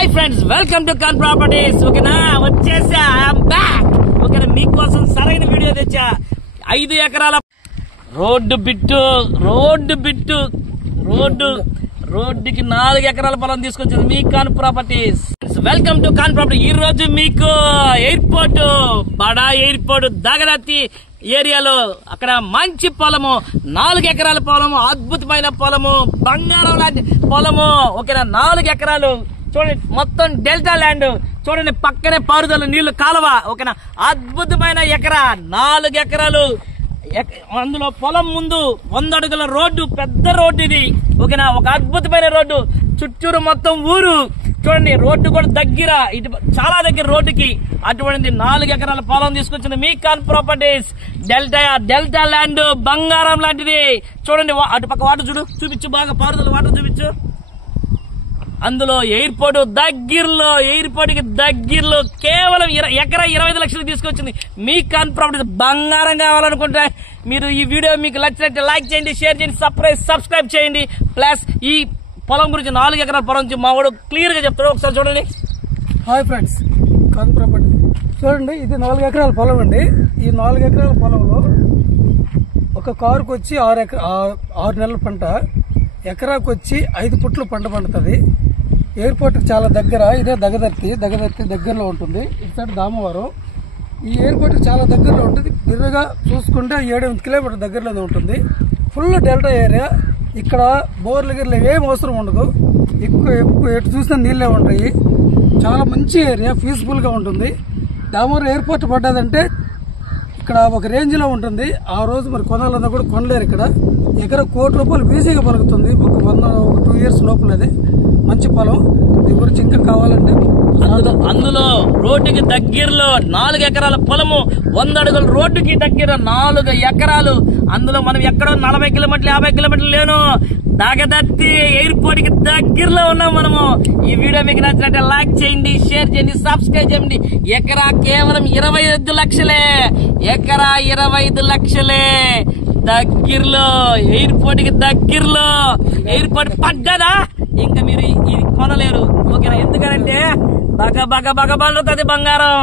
Hi friends, welcome to Khan properties. ఓకేనా, వచ్చేసా back. ఓకేనా, మీకోసం సరైన వీడియో తెచ్చా. 5 ఎకరాల రోడ్డుకి 4 ఎకరాల పొలం తీసుకొచ్చింది మీ Khan properties. Welcome to Khan property. ఈ రోజు మీకు ఎయిర్పోర్ట్, బడా ఎయిర్పోర్ట్ దగదత్తి ఏరియాలో అక్కడ మంచి పొలము, 4 ఎకరాల పొలము, అద్భుతమైన పొలము, బంగారం లాంటి పొలము. ఓకేనా, 4 ఎకరాలు చూడండి, మొత్తం డెల్టా ల్యాండ్ చూడండి, పక్కనే పారుదల నీళ్లు కాలువ. ఓకేనా, అద్భుతమైన ఎకరా, 4 ఎకరాలు. అందులో పొలం ముందు 100 అడుగుల రోడ్డు, పెద్ద రోడ్డు ఇది. ఓకేనా, ఒక అద్భుతమైన రోడ్డు, చుట్టూరు మొత్తం ఊరు. చూడండి, రోడ్డు కూడా దగ్గర, ఇటు చాలా దగ్గర రోడ్డుకి. అటువంటి 4 ఎకరాల పొలం తీసుకొచ్చింది మీ ఖాన్ ప్రాపర్టీస్. డెల్టా ల్యాండ్, బంగారం లాంటిది. చూడండి, అటు పక్క వాటర్ చూపించు, బాగా పారుదల వాటర్ చూపించు. అందులో ఎయిర్పోర్ట్ కి దగ్గరలో కేవలం ఎకరా 25 లక్షలు తీసుకొచ్చింది మీ ఖాన్ ప్రాపర్టీస్. బంగారం కావాలనుకుంటే మీరు ఈ వీడియో మీకు నచ్చినట్టు లైక్ చేయండి, షేర్ చేయండి, సబ్స్క్రైబ్ చేయండి. ప్లస్ ఈ పొలం గురించి, 4 ఎకరాల పొలం గురించి మా వాడు క్లియర్ గా చెప్తాడు. ఒకసారి చూడండి. హాయ్ ఫ్రెండ్స్, ఖాన్ ప్రాపర్టీ చూడండి, ఇది 4 ఎకరాల పొలం అండి. ఈ 4 ఎకరాల పొలంలో ఒక కారుకు వచ్చి 6 నెలల పంట, ఎకరాకు వచ్చి 5 పుట్లు పంట పండుతుంది. ఎయిర్పోర్ట్ కి చాలా దగ్గర. ఇదే దగదర్తి దగ్గరలో ఉంటుంది. ఇటు సైడ్ దామవరం. ఈ ఎయిర్పోర్ట్ కి చాలా దగ్గరలో ఉంటుంది. బిర్రగా చూసుకుంటే 7-8 కిలోమీటర్ దగ్గరలోనే ఉంటుంది. Full delta area. ఇక్కడ బోర్లు గిర్లు ఏం అవసరం ఉండదు. ఎక్కువ ఎటు చూసినా నీళ్ళే ఉంటాయి. చాలా మంచి ఏరియా, పీస్ఫుల్ గా ఉంటుంది. దామవరం ఎయిర్పోర్ట్ పడ్డదంటే ఇక్కడ ఒక రేంజ్ లో ఉంటుంది. ఆ రోజు మరి కొనాలన్నా కూడా కొనలేరు. ఇక్కడ ఎకరా ₹1 కోటి ఈజీగా పలుకుతుంది. ఒక 2 ఇయర్స్ లోపలది. మంచి పొలం. దీని గురించి ఇంకా కావాలంటే అందులో రోడ్డుకి దగ్గరలో 4 ఎకరాల పొలము, 100 అడుగుల రోడ్డుకి దగ్గర 4 ఎకరాలు. అందులో మనం ఎక్కడో 40 కిలోమీటర్లు 50 కిలోమీటర్లు లేను, దగదత్తి ఎయిర్పోర్ట్ కి దగ్గరలో ఉన్నాం మనము. ఈ వీడియో మీకు నచ్చినట్టు లైక్ చేయండి, షేర్ చేయండి, సబ్స్క్రైబ్ చేయండి. ఎకరా కేవలం 25 లక్షలే. ఎకరా 25 లక్షలే. దగ్గరలో, ఎయిర్పోర్ట్ కి దగ్గరలో. ఎయిర్పోర్ట్ పడ్డదా ఇంకా మీరు ఇది కొనలేరు. ఓకేనా, ఎందుకంటే బాగా పండుతుంది బంగారం.